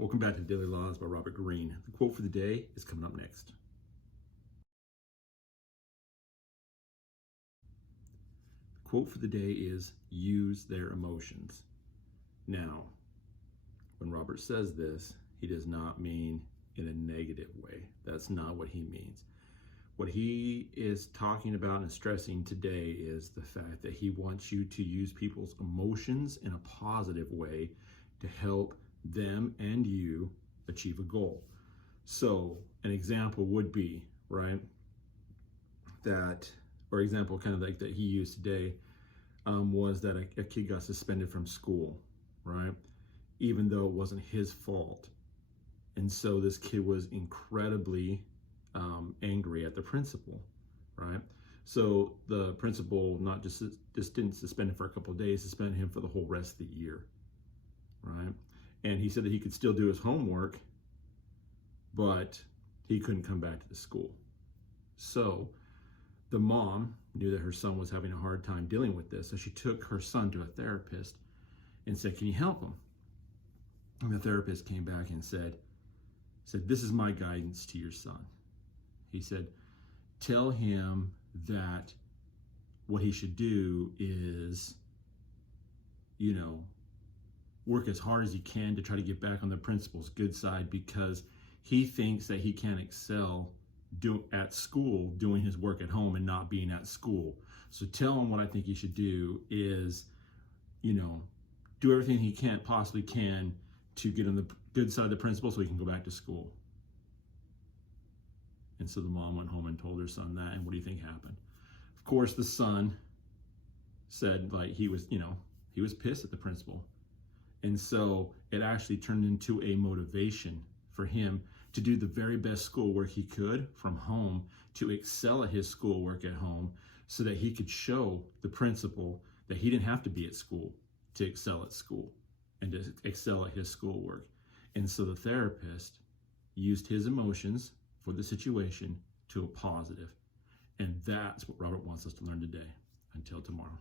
Welcome back to Daily Laws by Robert Greene. The quote for the day is coming up next. The quote for the day is, use their emotions. Now, when Robert says this, he does not mean in a negative way. That's not what he means. What he is talking about and stressing today is the fact that he wants you to use people's emotions in a positive way to help them and you achieve a goal. So an example would be, right, that, or example kind of like that he used today, was that a kid got suspended from school, right, even though it wasn't his fault. And so this kid was incredibly angry at the principal, right? So the principal not just didn't suspend him for a couple of days, suspended him for the whole rest of the year, right? And he said that he could still do his homework, but he couldn't come back to the school. So the mom knew that her son was having a hard time dealing with this, so she took her son to a therapist and said, "Can you help him?" And the therapist came back and said, "This is my guidance to your son." He said, "Tell him that what he should do is, work as hard as he can to try to get back on the principal's good side, because he thinks that he can't excel at school doing his work at home and not being at school. So tell him what I think he should do is, do everything he possibly can to get on the good side of the principal so he can go back to school." And so the mom went home and told her son that, and what do you think happened? Of course, the son said, he was pissed at the principal. And so it actually turned into a motivation for him to do the very best schoolwork he could from home, to excel at his schoolwork at home, so that he could show the principal that he didn't have to be at school to excel at school and to excel at his schoolwork. And so the therapist used his emotions for the situation to a positive. And that's what Robert wants us to learn today. Until tomorrow.